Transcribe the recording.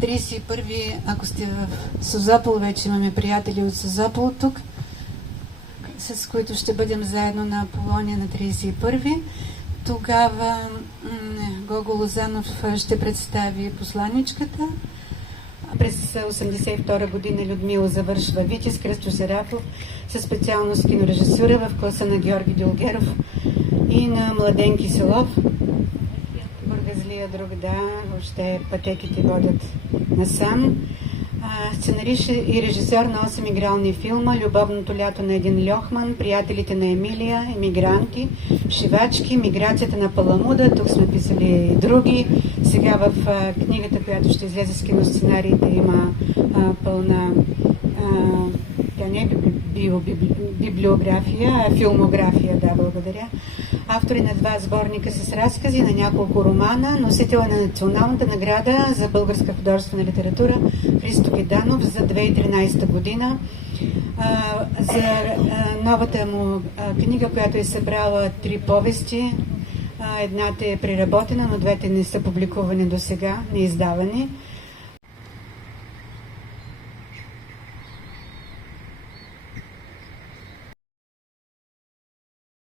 31, ако сте в Созопол, вече имаме приятели от Созопол тук, с които ще бъдем заедно на Аполония на 31. Тогава Гого Лозанов ще представи посланичката. През 1982 година Людмила завършва ВИТИС, Кръстьо Сарафов със специалност кинорежисура в класа на Георги Дюлгеров и на Младен Киселов. Бургазлия друг, да, въобще пътеките водят насам. Сценарист и режисьор на 8 игрални филма: Любовното лято на един Льохман, Приятелите на Емилия, Емигранти, Шивачки, Миграцията на Паламуда. Тук сме писали и други. Сега в книгата, която ще излезе с киносценариите, има пълна, тя не е библиография, а филмография, да, благодаря. Автори на 2 сборника с разкази, на няколко романа, носител на националната награда за българска художествена литература Христо Киданов за 2013 година. За новата му книга, която е събрала 3 повести. Едната е преработена, но двете не са публикувани до сега, не издавани.